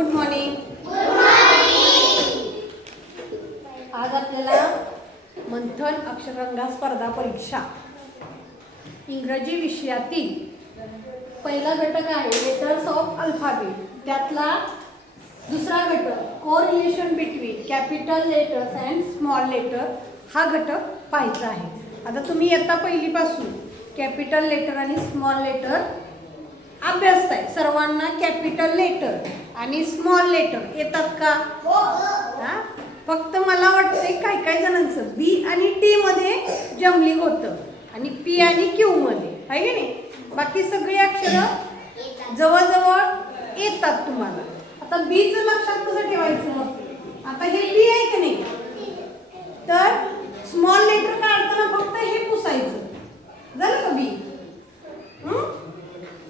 Good morning. आज आपल्याला मंथन अक्षररंगा स्पर्धा परीक्षा इंग्रजी विषयातील पहिला घटक आहे लेटर्स ऑफ अल्फाबेट. त्यातला दुसरा घटक correlation between capital letters and small letter हा घटक पाहायचा आहे. आता तुम्ही इयत्ता पहिलीपासून कॅपिटल लेटर आणि स्मॉल लेटर अभ्यासताय. सर्वांना कॅपिटल लेटर आणि स्मॉल लेटर येतात का? हा, फक्त मला वाटतंय काही जणांचं बी आणि टी मध्ये जमलिंग होतं आणि पी आणि क्यू मध्ये आहे की नाही. बाकी सगळी अक्षरं जवळजवळ येतात तुम्हाला. आता बीचं लक्षात कसं ठेवायचं? आता हे बी आहे की नाही, तर स्मॉल लेटर काढताना फक्त हे पुसायचं. झालं का बी?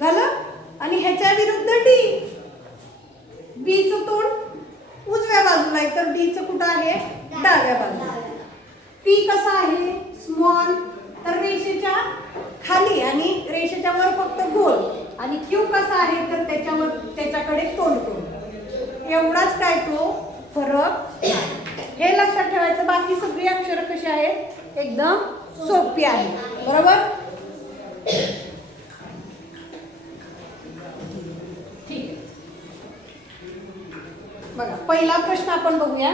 झालं. आणि ह्याच्या विरुद्ध डी. बीचं तोंड उजव्या बाजूला आहे तर डीचं कुठं आहे? डाव्या बाजूला. पी कसा आहे? स्मॉल, तर रेषेच्या खाली आणि रेषेच्या वर फक्त गोल. आणि क्यू कसा आहे तर त्याच्याकडे तोंड तोंड. एवढाच काय तो फरक हे लक्षात ठेवायचं. बाकी सगळी अक्षरं कशी आहेत? एकदम सोपी आहे. बरोबर? बघा, पहिला प्रश्न आपण बघूया.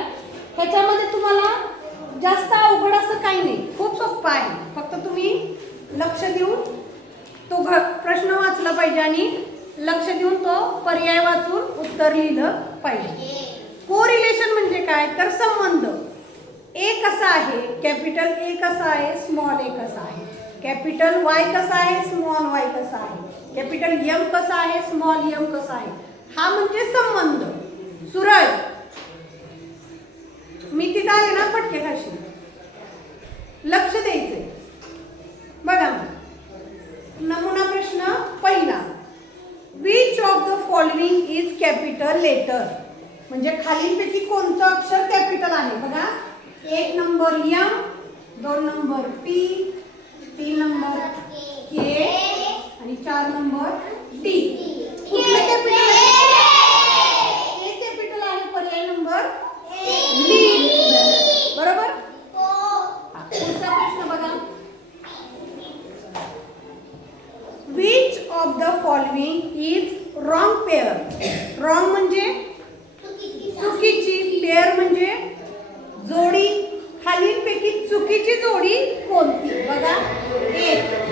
ह्याच्यामध्ये तुम्हाला जास्त अवघड असं काही नाही, खूप सोपं आहे. फक्त तुम्ही लक्ष देऊन तो प्रश्न वाचला पाहिजे आणि लक्ष देऊन तो पर्याय वाचून उत्तर लिहिलं पाहिजे. कोरिलेशन म्हणजे काय? तर संबंध. ए कसा आहे? कॅपिटल ए कसा आहे? स्मॉल ए कसा आहे? कॅपिटल वाय कसा आहे? स्मॉल वाय कसा आहे? कॅपिटल एम कसा आहे? स्मॉल एम कसा आहे? हा म्हणजे संबंध. सूरज, मी तिथं आले ना पटके खाशी लक्ष द्यायचंय. बघा, नमुना प्रश्न पहिला. Which of the following is capital letter? म्हणजे खालीलपैकी कोणतं अक्षर कॅपिटल आहे? बघा, 1 number M, 2 number P, 3 number K आणि 4 नंबर डी. कुठलं कॅपिटल आहे? पर्याय नंबर डी. बरोबर. पुढचा प्रश्न बघा. Which of the following is wrong pair? Wrong म्हणजे चुकीची, पेअर म्हणजे जोडी. खालीलपैकी चुकीची जोडी कोणती? बघा, एक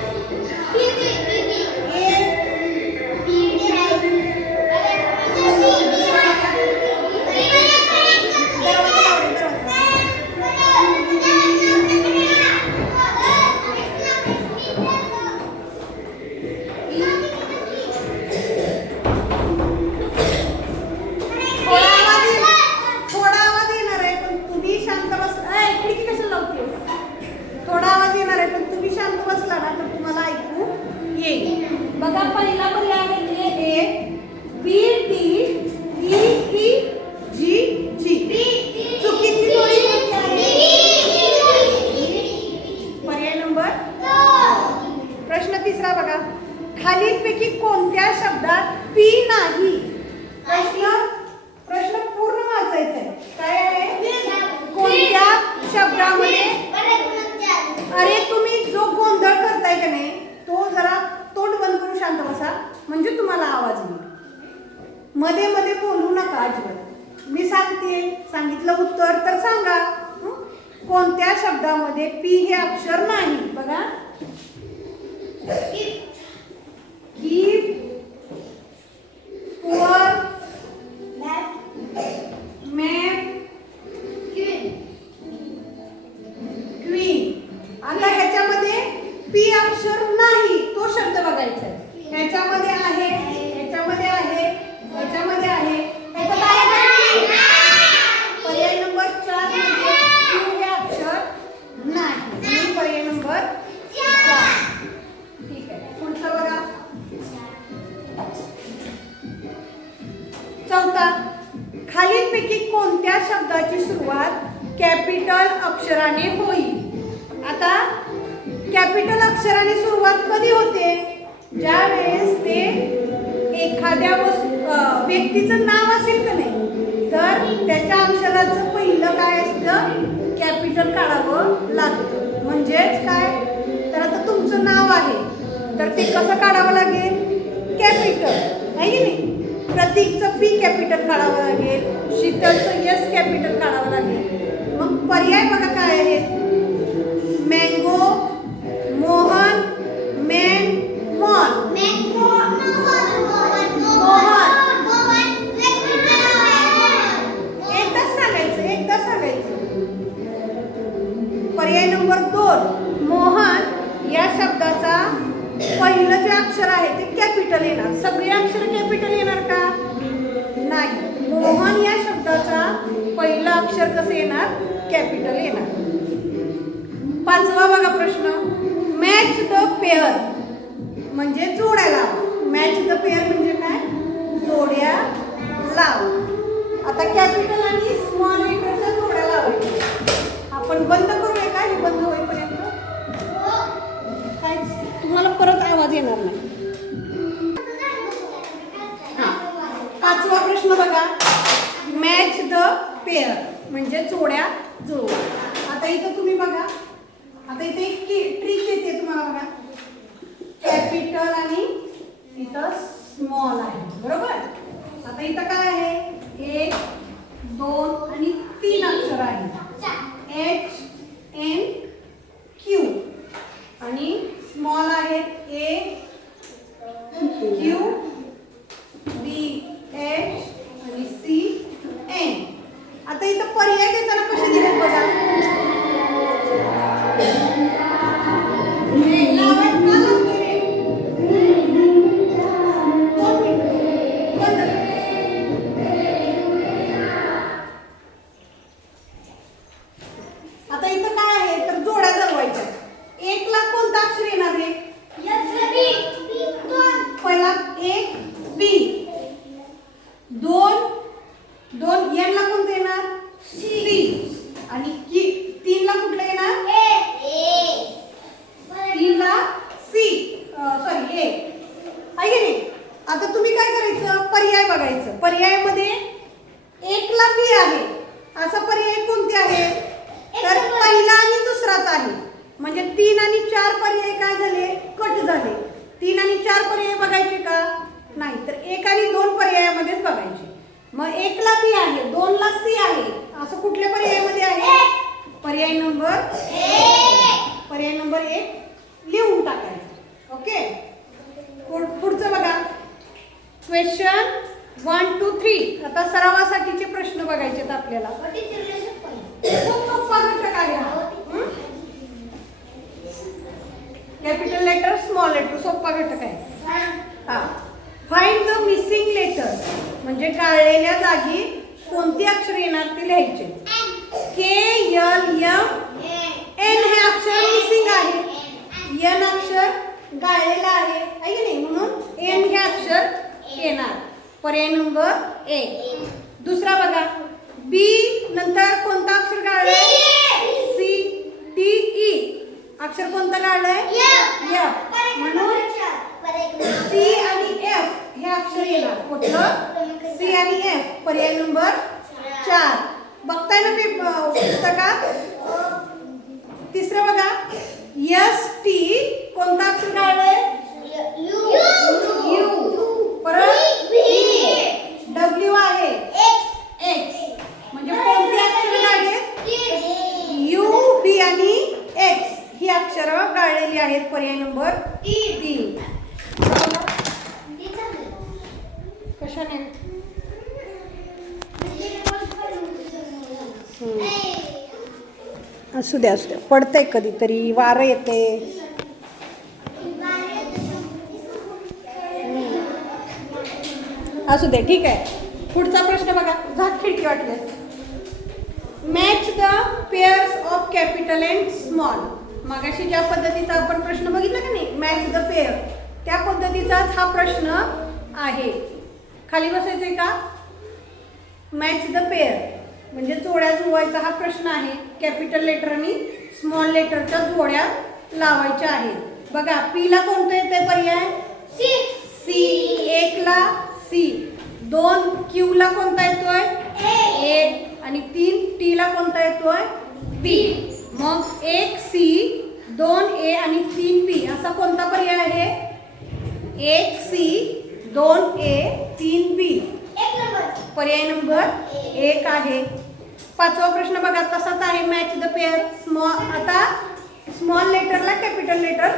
बघा, पहिला पर्याय आहे ए, बी, डी, ई, ई, जी, जी. चुकीची जोडी कोणती आहे? पर्याय नंबर. प्रश्न तिसरा बघा. खालीलपैकी कोणत्या शब्दात पी नाही? प्रश्न पूर्ण वाचायचा आहे. काय आहे? कोणत्या शब्दामध्ये? अरे, तुम्ही जो गोंधळ करताय का नाही तो जरा तोंड बंद करून शांत बसा, म्हणजे तुम्हाला आवाज येईल. मध्ये मध्ये बोलू नका अजिबात. मी सांगितलं उत्तर तर सांगा. कोणत्या शब्दामध्ये पी हे अक्षर नाही? बघा, कीप, पुअर, मॅप, क्वीन. आता ह्याच्यामध्ये पी अक्षर नाही, तो शब्द बघायचा आहे. ह्याच्यामध्ये आहे, ह्याच्यामध्ये आहे, ह्याच्यामध्ये आहे, ह्याच्यात आहे. पर्याय नंबर 4 म्हणजे क्यू हे अक्षर नाही. पर्याय नंबर 4. ठीक आहे. पुढचं बघा. चौथा. खालीलपैकी कोणत्या शब्दाची सुरुवात कॅपिटल अक्षराने होईल? आता कॅपिटल अक्षराने सुरुवात कधी होते? ज्या वेळेस ते एखाद्या व्यक्तीचं नाव असेल का नाही तर त्याच्या अक्षराचं पहिलं काय असतं कॅपिटल काढावं लागतं. म्हणजेच काय तर आता तुमचं नाव आहे तर ते कसं काढावं लागेल कॅपिटल आहे की नाही. प्रतीकचं पी कॅपिटल काढावं लागेल, शीतलचं एस कॅपिटल काढावं लागेल. मग पर्याय बघा काय आहेत मँगो, मोहन, मॅन, मॉन. एकदा सांगायचं. पर्याय नंबर 2 मोहन या शब्दाचा पहिलं जे अक्षर आहे ते कॅपिटल येणार. सगळे अक्षर कॅपिटल येणार का नाही. मोहन या शब्दाचा पहिलं अक्षर कसं येणार कॅपिटल येणार. 5वा बघा प्रश्न मॅच द पेअर म्हणजे जोड्या लावा. मॅच द पेअर म्हणजे काय जोड्या लावा. आता कॅपिटल आणि स्मॉल लेटरच्या जोड्या लावायच्या. आपण बंद करूया का हे बंद होईपर्यंत काय तुम्हाला परत आवाज येणार नाही. 5वा प्रश्न बघा मॅच द पेअर म्हणजे जोड्या जुळवा. आता इथं तुम्ही बघा आता इथे एक ट्रिक येते तुम्हाला बघा कॅपिटल आणि इथं स्मॉल आहे बरोबर. आता इथं काय आहे 1 2 आणि 3 अक्षर आहे H N Q आणि स्मॉल आहेत A Q B H आणि C N. आता इथं पर्याय देताना कसे दिलेत बघा आता इथं काय आहे तर जोड्या जुळवायच्या. 1 ला कोणता अक्षर येणार आहे पहिला 1 B 2 N ला कोणतं येणार C आणि 3 ला कुठलं येणार 3 ला C सॉरी A आहे की नाही. आता तुम्ही काय करायचं पर्याय बघायचं. पर्यायामध्ये 1 ला B आहे असा पर्याय कोणते आहे तर पहिला आणि दुसराच आहे. म्हणजे 3 आणि 4 पर्याय काय झाले कट झाले. 3 आणि 4 पर्याय बघायचे का नाही तर 1 आणि 2 पर्यायामध्येच बघायचे. मग 1 ला B आहे 2 ला C आहे असं कुठल्या पर्यायामध्ये आहे पर्याय नंबर 1 लिहून टाकायचं. ओके पुढचं बघा क्वेश्चन 1 2 3. आता सरावासाठीचे प्रश्न बघायचे आपल्याला. खूप सोपा घटक आहे हा. कॅपिटल लेटर स्मॉल लेटर सोपा घटक आहे हा. फाइंड द मिसिंग लेटर्स म्हणजे गाळलेल्या जागी कोणती अक्षर येणार ते लिहायचे. K L M N हे अक्षर मिसिंग आहे. N अक्षर गाळलेला आहे की नाही म्हणून N हे अक्षर येणार. पर्याय नंबर 1. दुसरा बघा B नंतर कोणता अक्षर गाळलाय C D E अक्षर कोणतं गाळलंय F म्हणून C आणि F हे अक्षर येणार. कुठलं C आणि F पर्याय नंबर 4. बघताय ना ते पुस्तकात. तिसरं बघा S T कोणता अक्षर गाळलंय U परत W आहे X म्हणजे कोणती अक्षर गाळले U B आणि X ही अक्षरं गाळलेली आहेत. पर्याय नंबर 3. कशाने असू द्या पडतंय कधीतरी वारं येते. असू दे ठीक आहे. पुढचा प्रश्न बघा झाक खिडकी वाटले. Match the pairs of capital and small. मागाशी ज्या पद्धतीचा आपण प्रश्न बघितला का नाही मॅच द पेअर त्या पद्धतीचाच हा प्रश्न आहे. खाली बसायचंय का मॅच द पेअर म्हणजे जोड्या जुळवायचा हा प्रश्न आहे. कॅपिटल लेटर आणि स्मॉल लेटरच्या जोड्या लावायच्या आहेत. बघा पी ला कोणतं येते पर्याय C 1 ला C 2 Q ला कोणता येतोय ए आणि 3 T ला कोणता येतोय बी. मग 1 C 2 A आणि 3 B असा कोणता पर्याय आहे 1 C 2 A 3 B. पर्याय नंबर 1 आहे. पाचवा प्रश्न बघा तसाच आहे मॅच द पेअर. आता स्मॉल लेटरला कॅपिटल लेटर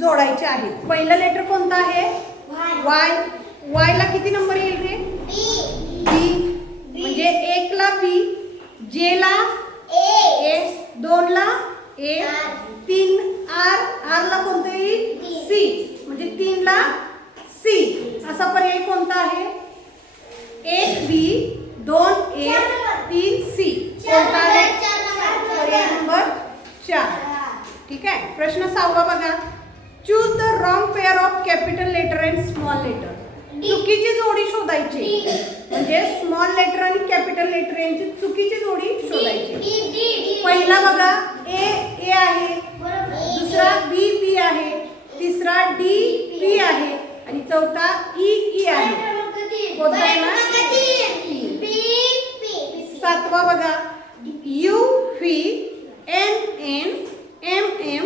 जोडायचे आहे. पहिलं लेटर कोणतं आहे वाय. वाय ला किती नंबर येईल रे बी म्हणजे 1 ला बी, जे ला ए, 2 ला ए, 3 आर, आर ला कोणतं येईल सी म्हणजे 3 ला सी. असा पर्याय कोणता आहे 1 बी 2 ए 3 सी. कोणता आहे पर्याय नंबर 4. ठीक आहे. प्रश्न 6वा बघा. Choose the wrong pair of capital letter and small letter. चुकीची जोडी शोधायची म्हणजे स्मॉल लेटर आणि कॅपिटल लेटर यांची चुकीची जोडी शोधायची. पहिला बघा ए आहे, दुसरा बी आहे, तिसरा डी आहे आणि चौथा ई आहे. कोणता आहे ना 7वा बघा U V N M L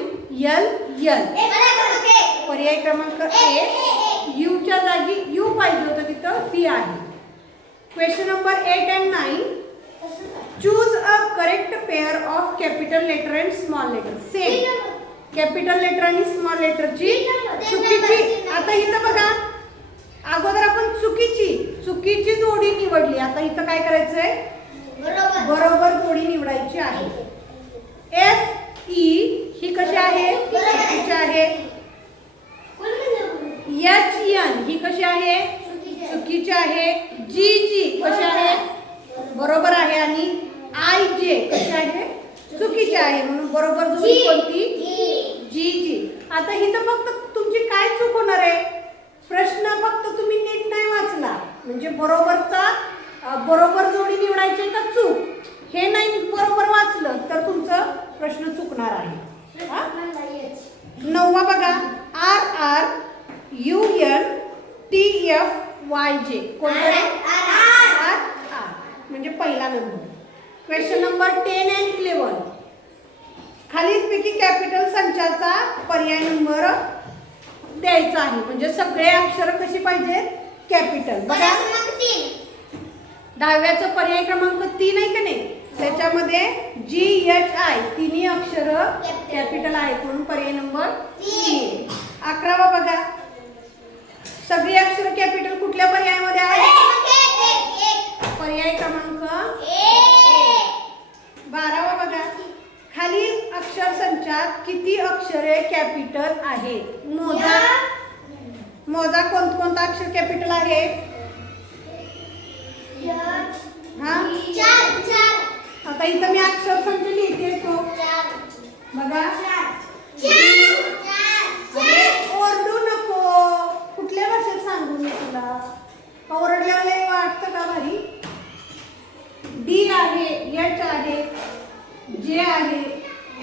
पर्याय क्रमांक 1 यू च्या जागी यू पाहिजे होतं तिथं व्ही आहे. Question number 8 and 9. Choose a correct pair of capital letter and small letter. Same capital letter आणि स्मॉल लेटरची चुकीची. आता इथं बघा अगोदर आपण चुकीची जोडी निवडली. आता इथं काय करायचंय बरोबर जोडी निवडायची आहे. एफ ई ही कशी आहे चुकीची आहे. एच एन ही कशी आहे चुकीची आहे. जी कशी आहे बरोबर आहे आणि आय जे कशी आहे चुकीची आहे. म्हणून बरोबर जोडी कोणती जी. आता इथं फक्त तुमची काय चूक होणार आहे प्रश्न फक्त तुम्ही नीट नाही वाचला म्हणजे बरोबर जोडी निवडायची का चूक हे नाही बरोबर वाचलं तर तुमचं प्रश्न चुकणार आहे. 9वा बघा R R U N T F Y जे कोणतं आर आर म्हणजे पहिला नंबर. Question number 10 and 11. खालीलपैकी कॅपिटल संचाचा पर्याय नंबर द्यायचा आहे म्हणजे सगळे अक्षर कशी पाहिजेत कॅपिटल. बघा 10व्याचं पर्याय क्रमांक 3 आहे का नाही त्याच्यामध्ये जी एच आय तिन्ही अक्षर कॅपिटल आहेत म्हणून पर्याय नंबर 3. 11वा बघा सगळी अक्षर कॅपिटल कुठल्या पर्यायामध्ये आहेत पर्याय क्रमांक 1. 12वा बघा खालील अक्षर संचात किती अक्षरे कॅपिटल आहेत. मोजा कोणता अक्षर कॅपिटल आहे हा 4. आता इथं मी अक्षर संच लिहिते तो बघा ओरडू नको. कुठल्या भाषेत सांगू मी तुला ओरडल्याला वाटतं का भारी. डी आहे एच आहे जे आहे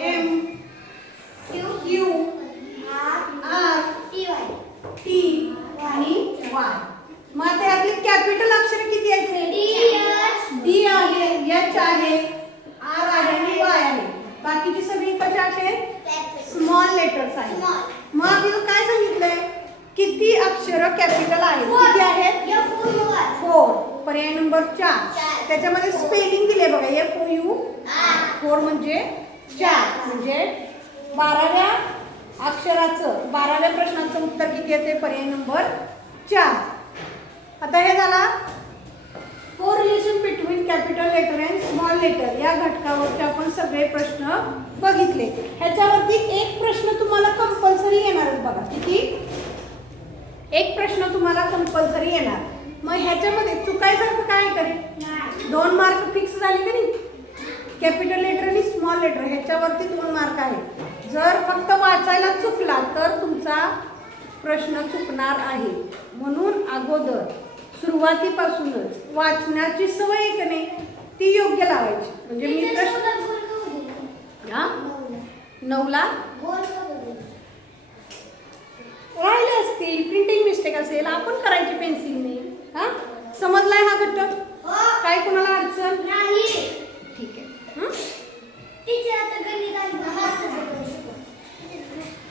एम क्यू आर टी आणि वाय. मग आता यातले कॅपिटल अक्षर किती आहेत डी आहे एच आहे आर आहे आणि वाय आहे. बाकीची सगळी कशी आहेत स्मॉल लेटर्स आहेत. मग आपल्याला काय सांगितलंय किती अक्षर कॅपिटल आहेत किती आहेत 4. पर्याय नंबर 4. त्याच्यामध्ये स्पेलिंग दिले बघा FOU 4 म्हणजे 4 म्हणजे 12व्या अक्षराचं 12व्या प्रश्नाचं उत्तर किती येते पर्याय नंबर 4. आता हे झाला correlation between capital letter and small letter या घटकावरचे आपण सगळे प्रश्न बघितले. ह्याच्यावरती एक प्रश्न तुम्हाला कंपल्सरी येणारच बघा. किती एक प्रश्न तुम्हाला कंपल्सरी येणार. मग ह्याच्यामध्ये चुकायसारखं काय करेल 2 मार्क फिक्स झाले का नाही. कॅपिटल लेटर आणि स्मॉल लेटर ह्याच्यावरती 2 मार्क आहे. जर फक्त वाचायला चुकला तर तुमचा प्रश्न चुकणार आहे. म्हणून अगोदर सुरुवातीपासूनच वाचण्याची सवय आहे का नाही ती योग्य लावायची. म्हणजे मी प्रश्न 9ला राहिले असतील प्रिंटिंग मिस्टेक असेल आपण करायची पेन्सिलने. समजलं. समजलाय हा घटक?